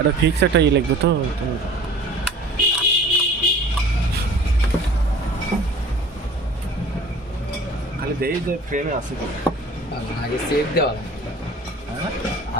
এটা ফিক্স একটা ইয়ে লাগবে তো খালি দেই যে ফ্রেমে আছে তো আগে সেভ দেওয়া লাগে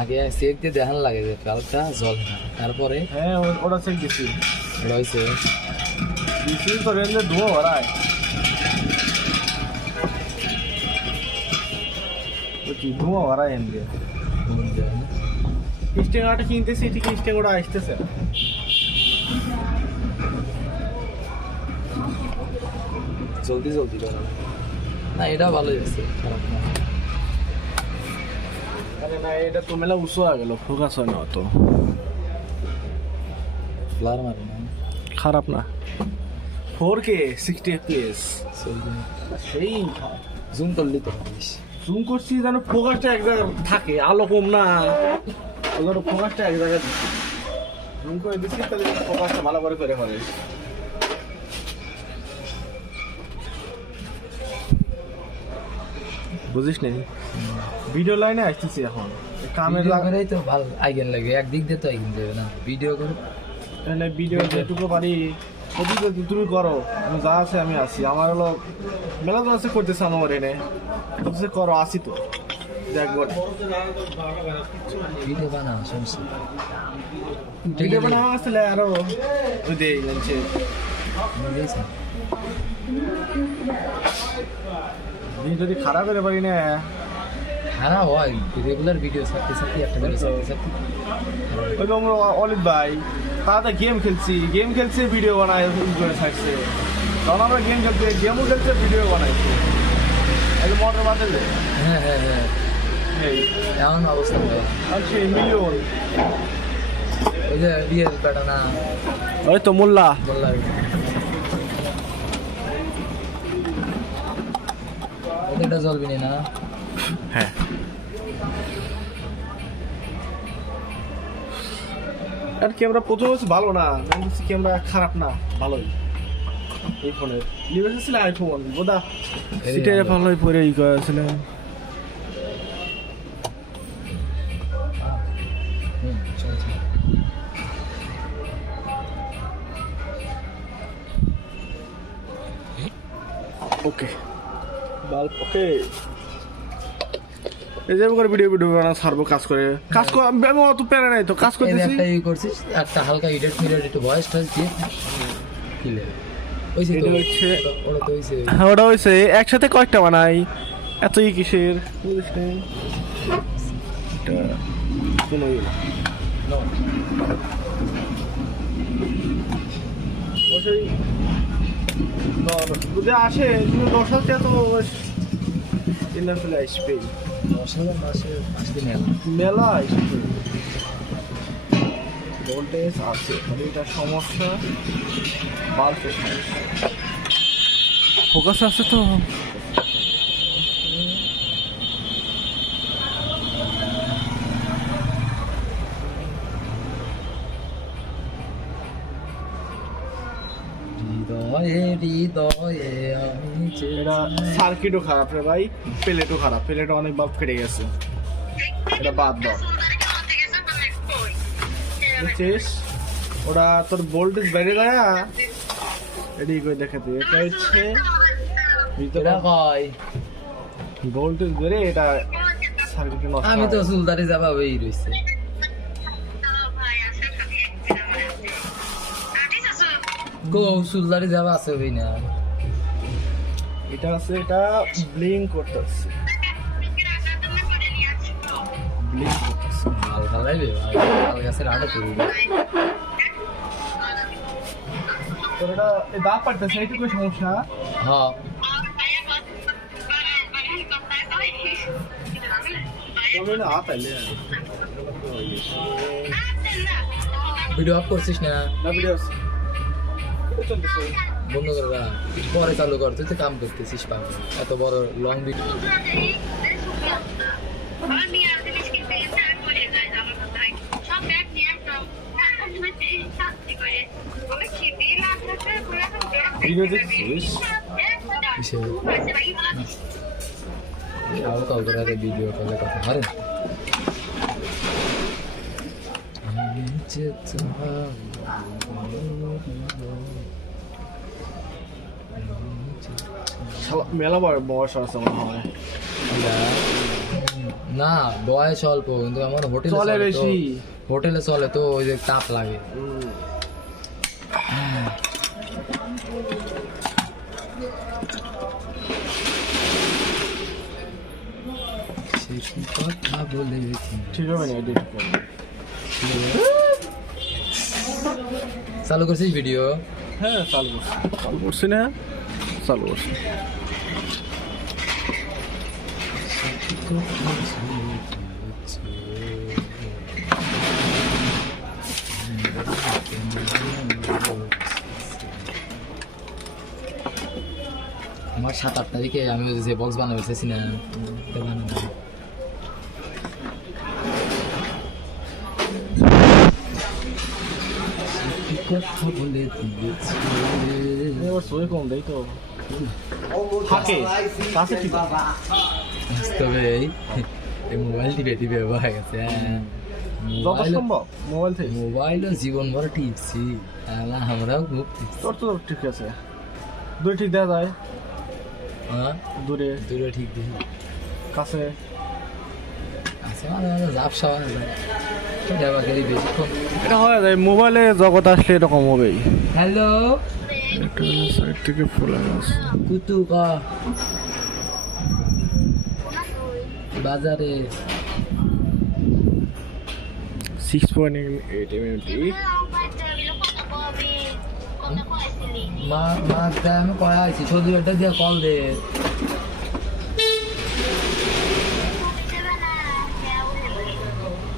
আগে সেভ দিয়ে দেখান লাগে যে কালটা জ্বলে না তারপরে হ্যাঁ ওটা চেক দিছি রয়েছে দিছি তো রেলে ধোয়া ভরায় কি ধোয়া ভরায় এম দিয়ে স্টেঙ্গাটা কিনতেছি ঠিক স্টেঙ্গাটা আসতেছে জলদি জলদি করা না এটা ভালোই আছে খারাপ না আরে না এটা তো মেলা উঁচু হয়ে গেল ফোকাস হয় না তো ব্লার মারে না খারাপ না 4K 60 fps সেই জুম করলি তো জুম করছি যেন ফোকাসটা এক জায়গায় থাকে আলো কম না ওদের ফোকাসটা এক জায়গায় জুম করে দিচ্ছি তাহলে ফোকাসটা ভালো করে করে ফেলে বুঝিস নি ভিডিও লাইনে আসতেছি এখন কামের লাগাই তো ভালো আইগেন লাগে একদিক দিয়ে তো আইগেন দেবে না ভিডিও করে তাহলে ভিডিও যেটুকু পারি ওদিকে তুমি করো আমি যা আছে আমি আসি আমার হলো মেলা তো আছে করতেছে আমার এনে করতেছে করো আসি তো দেখবো ভিডিও বানা সমস্যা ভিডিও বানাও আসলে আরো ওই দেই জানছে যদি খারাপ করে পারি না খারাপ হয় রেগুলার ভিডিও ছাড়তে ছাড়তে একটা ভিডিও ছাড়তে ছাড়তে ওই তো আমরা অলিভ ভাই তারা গেম খেলছে ভিডিও বানায় করে থাকছে তখন আমরা গেমও খেলছে ভিডিও বানাইছে এই মোটর বাদলে হ্যাঁ হ্যাঁ হ্যাঁ এই এমন অবস্থা হয় আর সেই মিলিয়ন ওই যে রিয়েল বেটা না ওই তো মোল্লা বললাম ওদেরটা জ্বলবি না হ্যাঁ আর ক্যামেরা প্রথম হচ্ছে ভালো না ক্যামেরা খারাপ না ভালোই এই ফোনের নিবেশ ছিল আইফোন বোধা সিটে ভালোই পরে ই করেছিলাম ওকে বাল্ব ওকে এই যে করে ভিডিও বানা ছাড়বো কাজ করে আমি অত প্যারা নাই তো কাজ করতেছি একটা ই করছিস একটা হালকা এডিট মিডিট একটু ভয়েস টাইস দিয়ে কিলে ওইছে তো হচ্ছে ওটা তো হইছে হ্যাঁ ওটা হইছে একসাথে কয়েকটা বানাই এত ই কিসের বুঝিস না এটা কোনো নো অবশ্যই যদি আসে তুমি 10,000 তো এলাম ফেলে আসবে 10,000 মাসে 5 দিন মেলা আসবে ভোল্টেজ আছে মানে এটা সমস্যা বাল্বের সমস্যা ফোকাস আছে তো হৃদয়ে আমি এটা সার্কিটও খারাপ রে ভাই প্লেটও খারাপ প্লেটও অনেক বাল্ব ফেটে গেছে এটা বাদ দাও বুঝছিস ওটা তোর ভোল্টেজ বেড়ে গয়া এডি করে দেখাতে এটা হচ্ছে এটা কয় ভোল্টেজ বেড়ে এটা সার্কিটে নষ্ট আমি তো চুলদারি যাবা হই রইছে গো চুলদারি যাবা আছে হই না এটা আছে এটা ব্লিঙ্ক করতেছে ব্লিঙ্ক করতেছে মাল খালাইবে মাল গাছের আড়ে পড়ি তোর এটা এই দাঁত পাড়তেছে এইটুকু সমস্যা হ্যাঁ তবে না হাত আইলে ভিডিও অফ করছিস না না ভিডিও চলতেছে বন্ধ করে রাখ পরে চালু কর তুই তো কাম করতেছিস পাবো এত বড় লং ভিডিও ভিডিও দেখছিস হালকা করে ভিডিও কলে কথা পারেন মেলা বয়স আছে মনে হয় না বয়স অল্প কিন্তু আমার হোটেলে চলে বেশি হোটেলে চলে তো ওই যে তাপ লাগে কথা বলে ঠিক হবে না এডিট করবো চালু করছিস ভিডিও হ্যাঁ চালু করছি না চালু করছি আমার 7-8 তারিখে আমি ওই যে বক্স বানাবো না কথা বলে দিয়েছি এবার সই কম দেই তো থাকে কাছে ঠিক তবে এই মোবাইল টিপে টিপে হয়ে গেছে যত সম্ভব মোবাইল থেকে মোবাইলও জীবন ভর টিপছি আমরাও খুব তোর তো ঠিক আছে দূরে ঠিক দেওয়া যায় হ্যাঁ দূরে দূরে ঠিক দিই কাছে আছে মানে ঝাপসা বেশিক্ষণ এটা হয় যায় মোবাইলে জগৎ আসলে এরকম হবেই হ্যালো একটা সাইড থেকে ফুল আছে কুতু কা বাজারে 6.8 mm মা আমি কয়া আছি শুধু এটা দিয়ে কল দে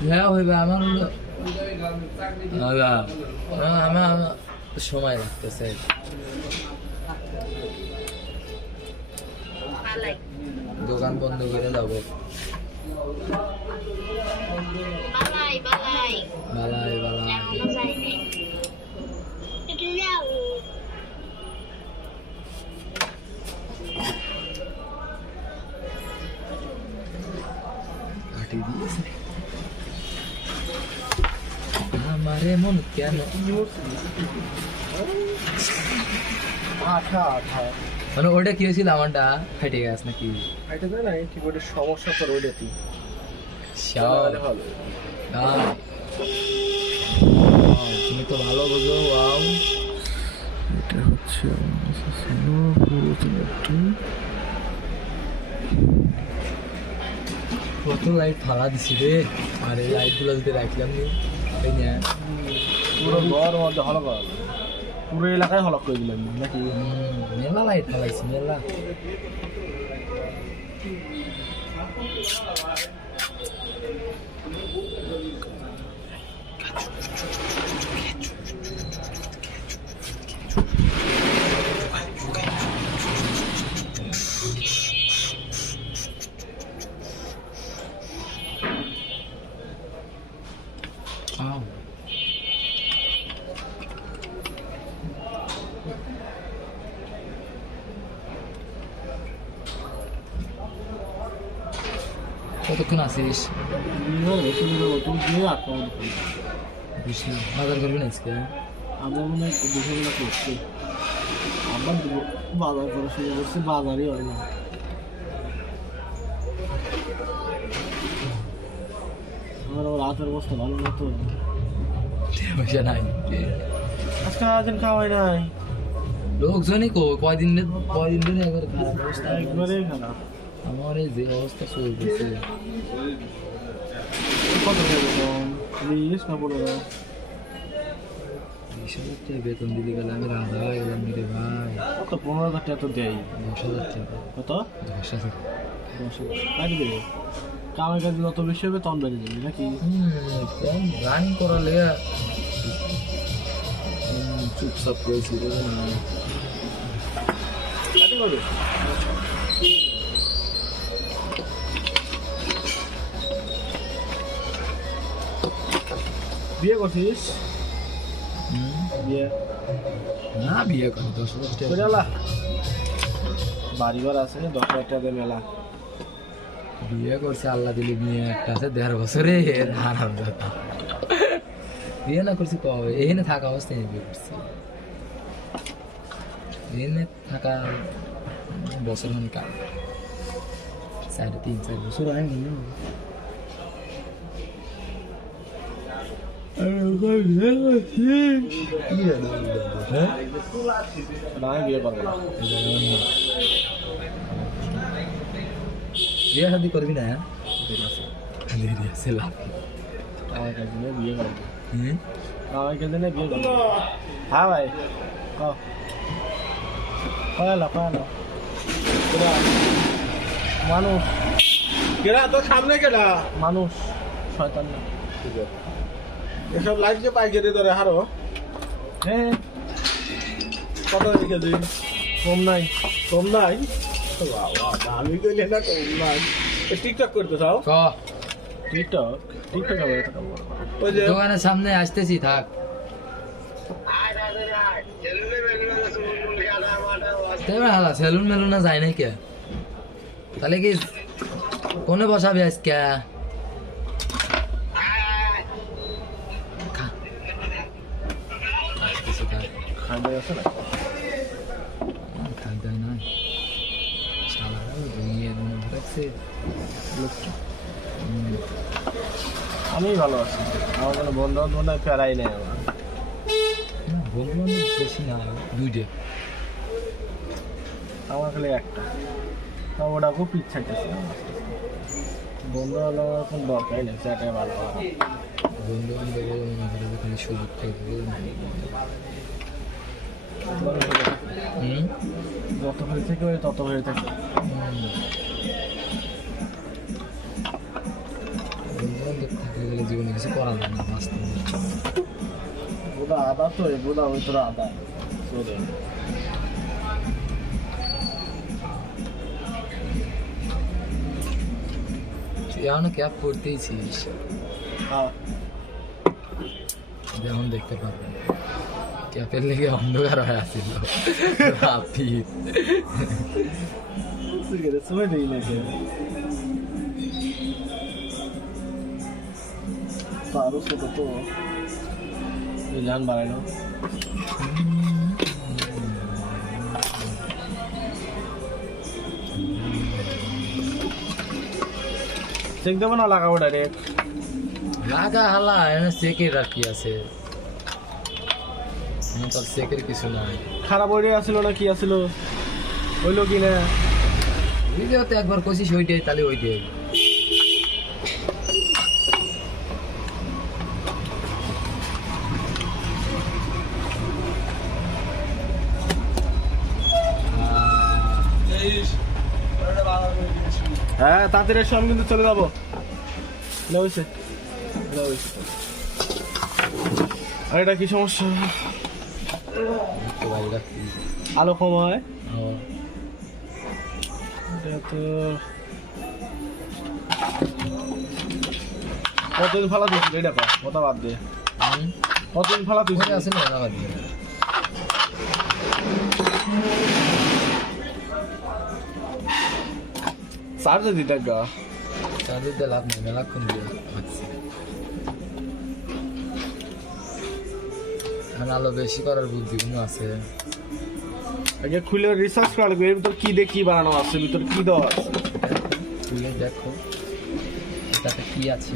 হ্যাঁ হইবে আমার আমার সময় লাগতেছে দোকান বন্ধ করে যাবো বালাই কাটি দিয়েছে আমারে মন কেন আঠা আঠা মানে ওটা কি হয়েছিল আমারটা ফেটে গেছে নাকি এটা জানি না ঠিক ওটা সমস্যা তো ওইটাতে তুমি তো ভালো বোঝো ওয়াও এটা হচ্ছে কত লাইট ফালা দিছি রে আর এই লাইটগুলো যদি রাখলাম নি এই না পুরো ঘর মধ্যে হলক পুরো এলাকায় হলক করে দিলাম নাকি মেলা লাইট ফালাইছি মেলা কতক্ষণ আসিস বাজার করবি না আজকে আমার মনে হয় বিষয়গুলো করছি আবার বাজার করা শুরু করছি বাজারই হয় না আমার আবার হাতের অবস্থা ভালো না তো পয়সা নাই আজকে আজকে খাওয়াই নাই লোকজনই কয়দিন ধরে একবার খারাপ অবস্থা একবারেই খারাপ আমার এই যে অবস্থা চলতেছে কত বেতন 20 না 15 20,000 বেতন দিলি গেলে আমি রাধা হয়ে গেলাম রে ভাই কত 15,000 টাকা তো দেয় 10,000 টাকা কত 10,000 কাটি দেবে কামে কাজ যত বেশি হবে তখন বেড়ে যাবে নাকি রানিং করালে চুপচাপ করেছি কাটি করবে বিয়ে করছিস বিয়ে না বিয়ে করে 10,000 টাকা বাড়ি ঘর আছে 10,000 টাকা মেলা বিয়ে করছে আল্লাহ দিলি বিয়ে একটা আছে 1.5 বছরে হারাম দাদা বিয়ে না করছি কবে এখানে থাকা অবস্থায় বিয়ে করছি এখানে থাকা বছর মানে কাল 3.5-4 বছর হয়নি না বিয়ে করবো না বিয়ে শাদি করবি না দেরি আছে লাভ আমার কাছে নিয়ে বিয়ে করবো হুম আমার কাছে নিয়ে বিয়ে করবো হ্যাঁ ভাই কয়ালো মানুষ কেডা তোর সামনে কেডা মানুষ শয়তান না এসব লাইট যে পাইকারি ধরে হারো হ্যাঁ কত কেজি কম নাই কম নাই আমি কইলে না কম নাই টিকটক করতে চাও ক টিকটক হবে এটা ওই যে দোকানের সামনে আসতেছি থাক সেলুন মেলুনে যায় নাই কে তাহলে কি কোনে বসাবি আজকে খান্ডা আছে না খাদ্য না শালা ভেঙে দেখছে আমি ভালো আছি আমার কোনো বন্ধু বান্ধব ফেরাই নেই আমার বন্ধু বান্ধব বেশি না 2টা আমার খালি একটা তা ওটা খুব ইচ্ছা চাইতেছে বন্ধু হলো এখন দরকারই নেই সেটাই ভালো বন্ধু বান্ধব খালি সুযোগ থাকবে যত হয়ে থাকে তত হয়ে থাকে বন্ধু বান্ধব থাকলে গেলে জীবনে কিছু করা যায় না বাস্তবে বোধা আদা তো বোধা ওই তোর আদা চলে তুই এখনো ক্যাপ পড়তেইছিস হ্যাঁ যেমন দেখতে পারবেন ক্যাপের লেগে অন্ধকার হয়ে আসছিল রাতি সিগারেট সময় দেই না কে পারো ছোট তো জান বাড়ানো চেক দেবো না লাগাবো ডাইরেক্ট লাগা হালা এনে চেকের রাখি আছে তার চেকের কিছু নাই খারাপ ওইটাই আসলো না কি আসলো হইলো কি না ভিডিও তো একবার কষিস ওইটাই তাহলে ওইটাই হ্যাঁ তাড়াতাড়ি এসো আমি কিন্তু চলে যাবো আর এটা কি সমস্যা আলো কম হয় এটা তো কতদিন ফালা দিয়েছিল এটা পা কথা বাদ দিয়ে কতদিন ফালা দিয়েছিল আছে না আবার চার্জে দিতে গা চাঁদের দিয়ে লাভ নেই মেলাক্ষণ দিয়ে রাখছি আলো বেশি করার বুদ্ধি কোনো আছে আগে খুলে রিসার্চ করা লাগবে এর ভিতর কি দিয়ে কি বানানো আছে ভিতর কি দেওয়া আছে খুলে দেখো এটাতে কি আছে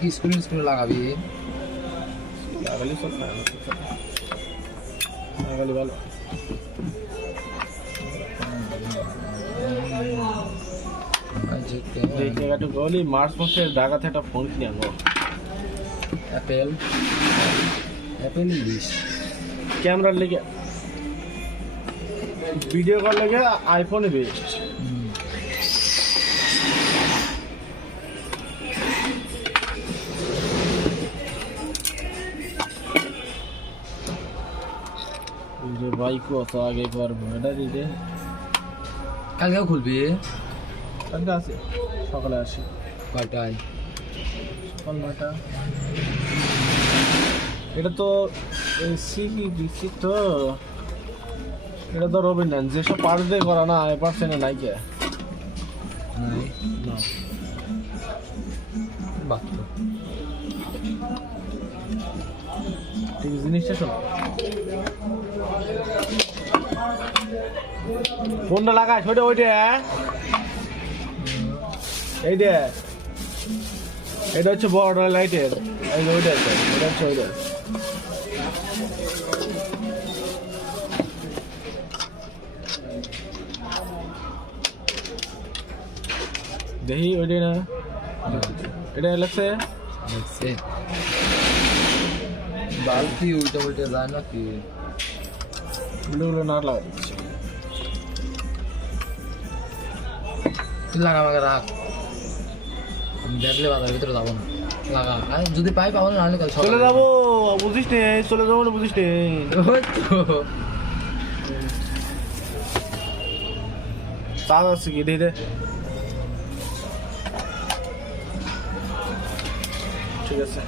কি স্কুলে লাগাবি লাগালি সব না লাগালি ভালো এই জায়গাটা গলি মার্চ মাসে ঢাকা থেকে একটা ফোন কিনে আনবো অ্যাপেল ইংলিশ ক্যামেরার লেগে ভিডিও কল লেগে আইফোনে বেস্ট বাইকও আছে আগে করবো এটা দিতে কালকেও খুলবি কালকে আছে সকালে আসি কয়টায় সকাল 9টা এটা তো সিবি দিচ্ছি তো, এটা তো রবিন যেসব পার্ট দিয়ে করা না এ পার্সেন্টে নাই কে নাই না। বাহ তো। ঠিক জিনিসটা শোনো, কোনটা লাগাস ওইটা ওইটা এই দে, এটা হচ্ছে বড় লাইটের, এই যে ওইটা এটা হচ্ছে ওইটা। দেখি ওইটাই না, এটা লাগছে দেখছে বালতি উল্টা উল্টে যায় না কি? গুলো না লাগা দিচ্ছে। তুই লাগা আমাকে রাখ, আমি দেখলে বাজারের ভিতরে যাবো না। লাগা, আর যদি পাই পাবো না, নাহলে কাল চলে সকালে যাবো, বুঝিস নে, চলে যাবো না বুঝিস নে। ওই তো। চার্জ আছে কি দেখে দে। ঠিক আছে।